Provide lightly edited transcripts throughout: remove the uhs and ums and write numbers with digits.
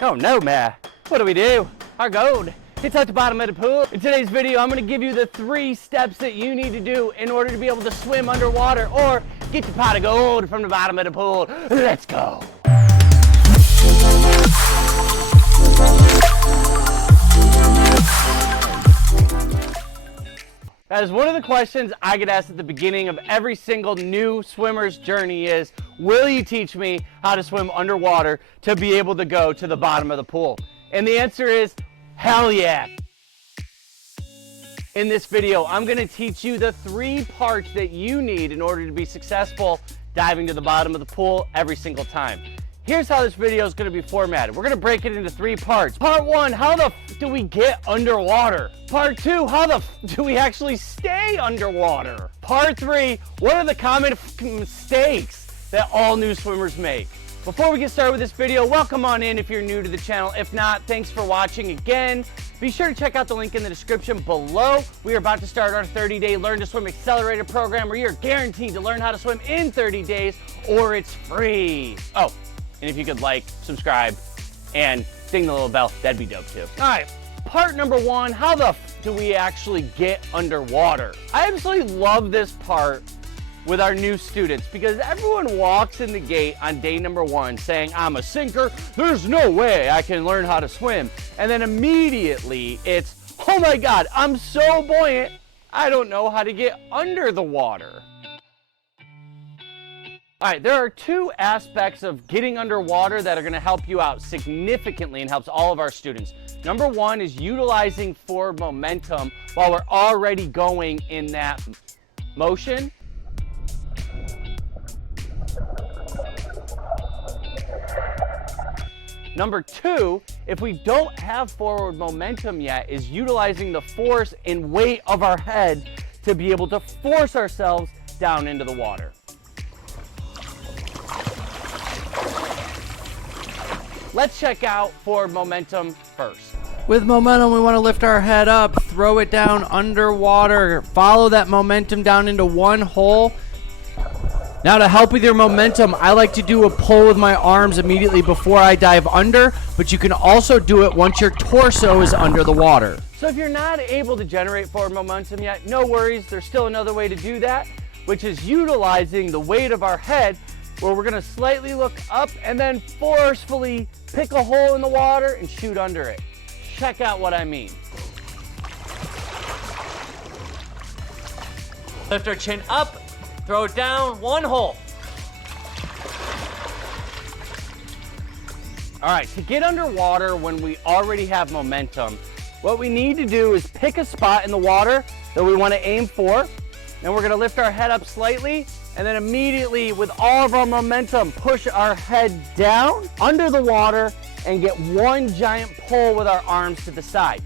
Oh no, man. What do? Our gold. It's at the bottom of the pool. In today's video, I'm gonna give you the 3 steps that you need to do in order to be able to swim underwater or get your pot of gold from the bottom of the pool. Let's go. That is one of the questions I get asked at the beginning of every single new swimmer's journey is, will you teach me how to swim underwater to be able to go to the bottom of the pool? And the answer is, hell yeah. In this video, I'm gonna teach you the 3 parts that you need in order to be successful diving to the bottom of the pool every single time. Here's how this video is gonna be formatted. We're gonna break it into 3 parts. Part 1, how the do we get underwater? Part 2, how the do we actually stay underwater? Part 3, what are the common mistakes that all new swimmers make? Before we get started with this video, welcome on in if you're new to the channel. If not, thanks for watching again. Be sure to check out the link in the description below. We are about to start our 30-day Learn to Swim Accelerator program where you're guaranteed to learn how to swim in 30 days or it's free. Oh, and if you could like, subscribe, and ding the little bell, that'd be dope too. All right, part number 1, how the do we actually get underwater? I absolutely love this part with our new students because everyone walks in the gate on day number 1 saying, I'm a sinker, there's no way I can learn how to swim. And then immediately it's, oh my God, I'm so buoyant, I don't know how to get under the water. All right, there are 2 aspects of getting underwater that are gonna help you out significantly and helps all of our students. Number 1 is utilizing forward momentum while we're already going in that motion. Number 2, if we don't have forward momentum yet, is utilizing the force and weight of our head to be able to force ourselves down into the water. Let's check out forward momentum first. With momentum, we want to lift our head up, throw it down underwater, follow that momentum down into one hole. Now to help with your momentum, I like to do a pull with my arms immediately before I dive under, but you can also do it once your torso is under the water. So if you're not able to generate forward momentum yet, no worries, there's still another way to do that, which is utilizing the weight of our head where we're gonna slightly look up and then forcefully pick a hole in the water and shoot under it. Check out what I mean. Lift our chin up, throw it down, one hole. All right, to get underwater when we already have momentum, what we need to do is pick a spot in the water that we want to aim for. Then we're gonna lift our head up slightly and then immediately with all of our momentum, push our head down under the water and get one giant pull with our arms to the side.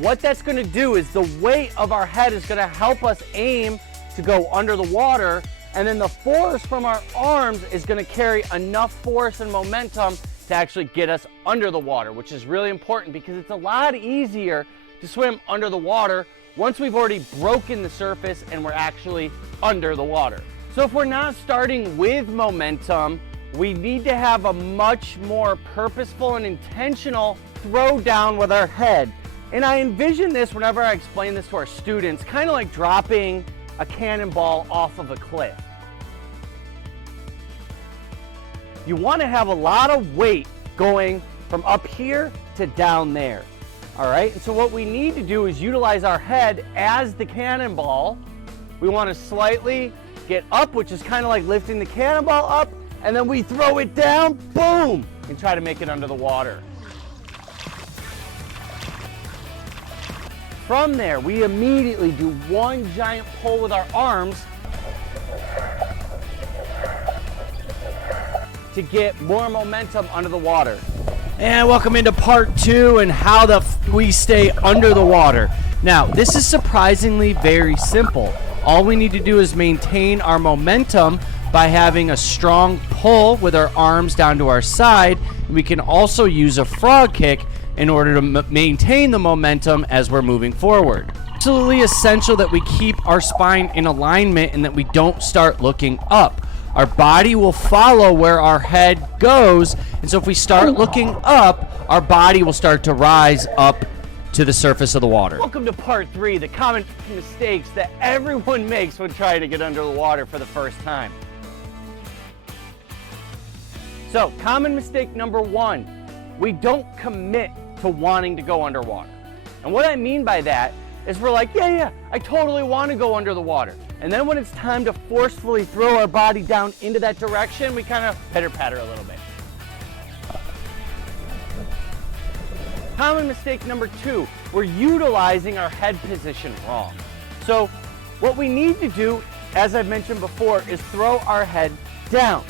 What that's gonna do is the weight of our head is gonna help us aim to go under the water, and then the force from our arms is gonna carry enough force and momentum to actually get us under the water, which is really important because it's a lot easier to swim under the water once we've already broken the surface and we're actually under the water. So if we're not starting with momentum, we need to have a much more purposeful and intentional throw down with our head. And I envision this whenever I explain this to our students, kind of like dropping a cannonball off of a cliff. You want to have a lot of weight going from up here to down there. All right, and so what we need to do is utilize our head as the cannonball. We want to slightly get up, which is kind of like lifting the cannonball up, and then we throw it down, boom, and try to make it under the water. From there, we immediately do one giant pull with our arms to get more momentum under the water. And welcome into part 2 and how we stay under the water. Now, this is surprisingly very simple. All we need to do is maintain our momentum by having a strong pull with our arms down to our side. We can also use a frog kick in order to maintain the momentum as we're moving forward. Absolutely essential that we keep our spine in alignment and that we don't start looking up. our body will follow where our head goes. And so if we start looking up, our body will start to rise up to the surface of the water. Welcome to part 3, the common mistakes that everyone makes when trying to get under the water for the first time. So, common mistake number 1, we don't commit to wanting to go underwater. And what I mean by that is we're like, yeah, I totally want to go under the water. And then when it's time to forcefully throw our body down into that direction, we kind of pitter-patter a little bit. Common mistake number 2, we're utilizing our head position wrong. So what we need to do, as I've mentioned before, is throw our head down.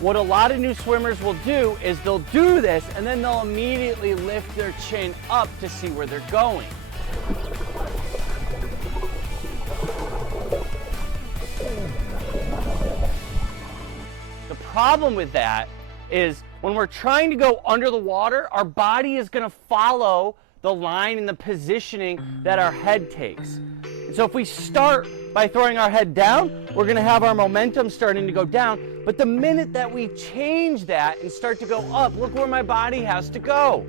What a lot of new swimmers will do is they'll do this and then they'll immediately lift their chin up to see where they're going. The problem with that is when we're trying to go under the water, our body is going to follow the line and the positioning that our head takes. And so if we start by throwing our head down, we're going to have our momentum starting to go down. But the minute that we change that and start to go up, look where my body has to go.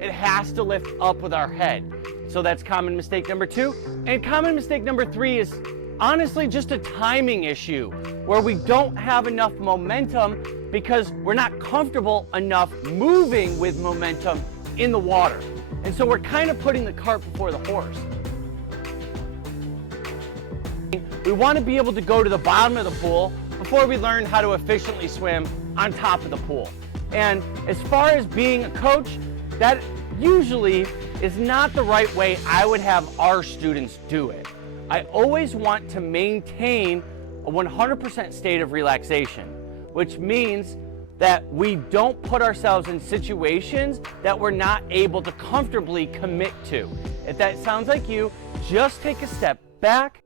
It has to lift up with our head. So that's common mistake number 2. And common mistake number 3 is honestly just a timing issue where we don't have enough momentum because we're not comfortable enough moving with momentum in the water. And so we're kind of putting the cart before the horse. We want to be able to go to the bottom of the pool before we learn how to efficiently swim on top of the pool. And as far as being a coach, that usually is not the right way I would have our students do it. I always want to maintain a 100% state of relaxation, which means that we don't put ourselves in situations that we're not able to comfortably commit to. If that sounds like you, just take a step back,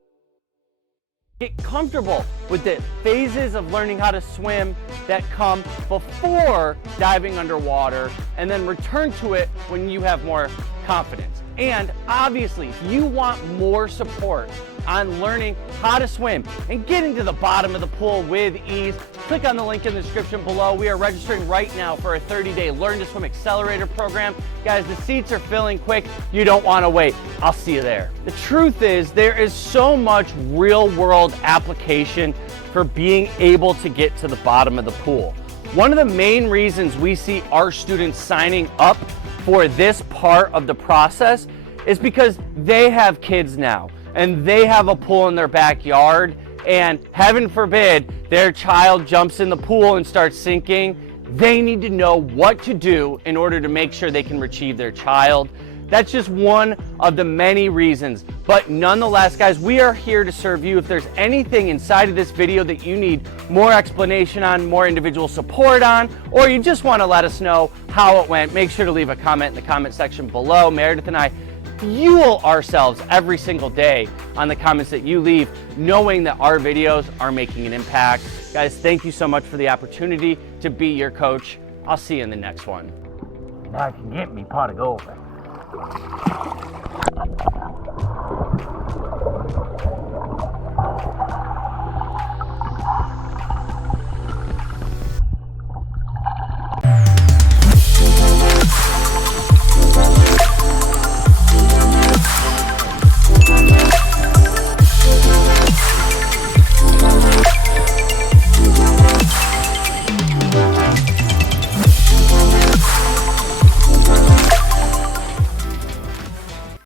get comfortable with the phases of learning how to swim that come before diving underwater, and then return to it when you have more confidence. And obviously, if you want more support on learning how to swim and getting to the bottom of the pool with ease, click on the link in the description below. We are registering right now for a 30-day Learn to Swim Accelerator program. Guys, the seats are filling quick. You don't want to wait. I'll see you there. The truth is, there is so much real-world application for being able to get to the bottom of the pool. One of the main reasons we see our students signing up for this part of the process is because they have kids now and they have a pool in their backyard, and heaven forbid their child jumps in the pool and starts sinking. They need to know what to do in order to make sure they can retrieve their child. That's just one of the many reasons. But nonetheless, guys, we are here to serve you. If there's anything inside of this video that you need more explanation on, more individual support on, or you just want to let us know how it went, make sure to leave a comment in the comment section below. Meredith and I fuel ourselves every single day on the comments that you leave, knowing that our videos are making an impact. Guys, thank you so much for the opportunity to be your coach. I'll see you in the next one. Now I can get me pot of gold.